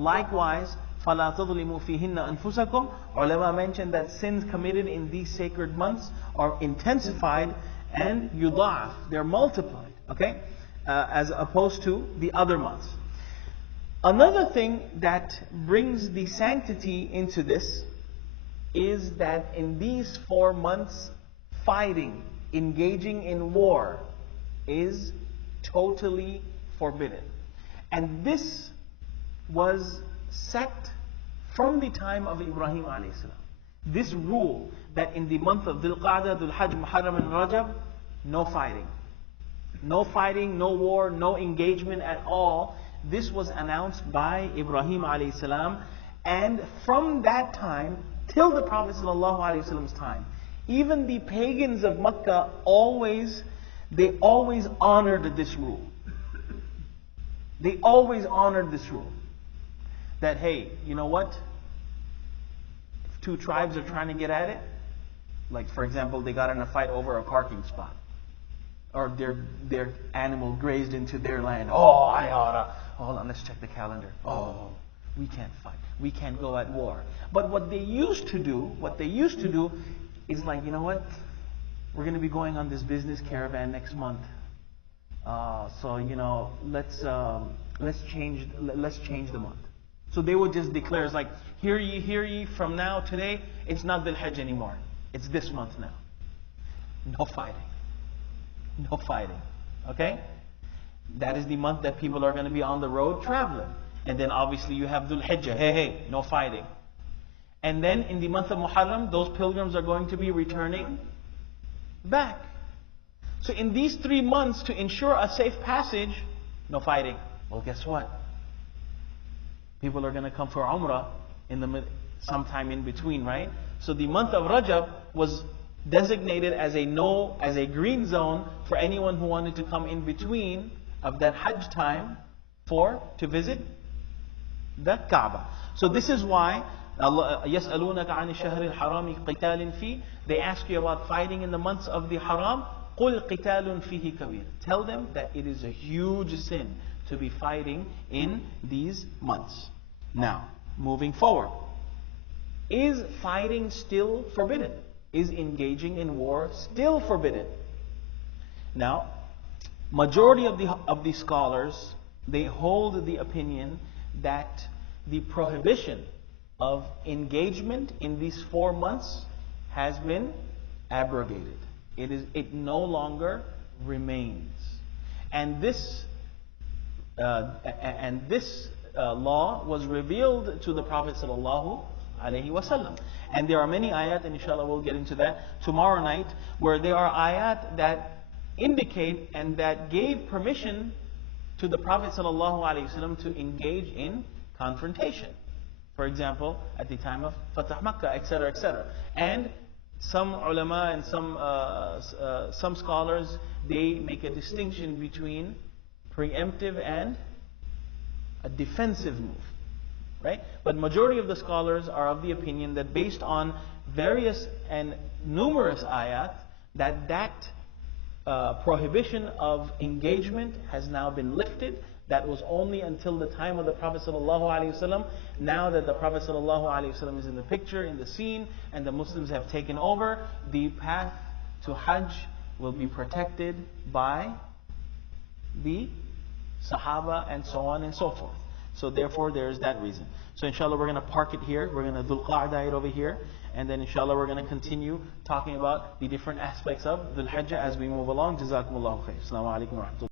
Likewise, فَلَا تَظْلِمُوا فِيهِنَّ أَنفُسَكُمْ. Ulama mentioned that sins committed in these sacred months are intensified and yudha'af, they're multiplied, okay? As opposed to the other months. Another thing that brings the sanctity into this is that in these 4 months, fighting, engaging in war is totally forbidden. And this was set from the time of Ibrahim alayhi salam. This rule that in the month of Dhul-Qa'dah, Dhul-Hijjah, Muharram and Rajab, no fighting. No fighting, no war, no engagement at all. This was announced by Ibrahim alayhi salam. And from that time till the Prophet sallallahu alayhi wasallam's time, even the pagans of Makkah always honored this rule. They always honored this rule. That, hey, you know what? If 2 tribes are trying to get at it, like for example, they got in a fight over a parking spot, or their animal grazed into their land. Oh, hold on, let's check the calendar. Oh, we can't fight. We can't go at war. But what they used to do is like, you know what? We're going to be going on this business caravan next month. So you know, let's change the month. So they would just declare, it's like, hear ye, from now, today, it's not Dhul-Hijjah anymore. It's this month now. No fighting. No fighting. Okay? That is the month that people are going to be on the road traveling. And then obviously you have Dhul-Hijjah. Hey, no fighting. And then in the month of Muharram, those pilgrims are going to be returning back. So in these 3 months, to ensure a safe passage, no fighting. Well, guess what? People are going to come for Umrah sometime in between, right? So the month of Rajab was designated as a green zone for anyone who wanted to come in between of that Hajj time to visit the Kaaba. So this is why يَسْأَلُونَكَ عَنِ الشَّهْرِ الْحَرَامِ قِتَالٍ فِيهِ. They ask you about fighting in the months of the Haram. قُلْ قِتَالٌ فِيهِ كَبِيرٌ. Tell them that it is a huge sin to be fighting in these months. Now, moving forward. Is fighting still forbidden? Is engaging in war still forbidden? Now, majority of the scholars, they hold the opinion that the prohibition of engagement in these 4 months has been abrogated. It no longer remains. And this law was revealed to the Prophet sallallahu alaihi wasallam. And there are many ayat, and inshallah we'll get into that tomorrow night, where there are ayat that indicate and that gave permission to the Prophet sallallahu alaihi wasallam to engage in confrontation. For example, at the time of Fatah Makkah, etc., etc. And some ulama and some scholars, they make a distinction between preemptive and a defensive move, right? But majority of the scholars are of the opinion that based on various and numerous ayat, that prohibition of engagement has now been lifted. That was only until the time of the Prophet ﷺ. Now that the Prophet ﷺ is in the picture, in the scene, and the Muslims have taken over, the path to Hajj will be protected by the Sahaba and so on and so forth. So therefore there is that reason. So inshallah we're going to park it here. We're going to Dhul-Qa'dah it over here. And then inshallah we're going to continue talking about the different aspects of Dhul-Hijjah as we move along. Jazakumullahu khair. Assalamu alaikum wa rahmatullah.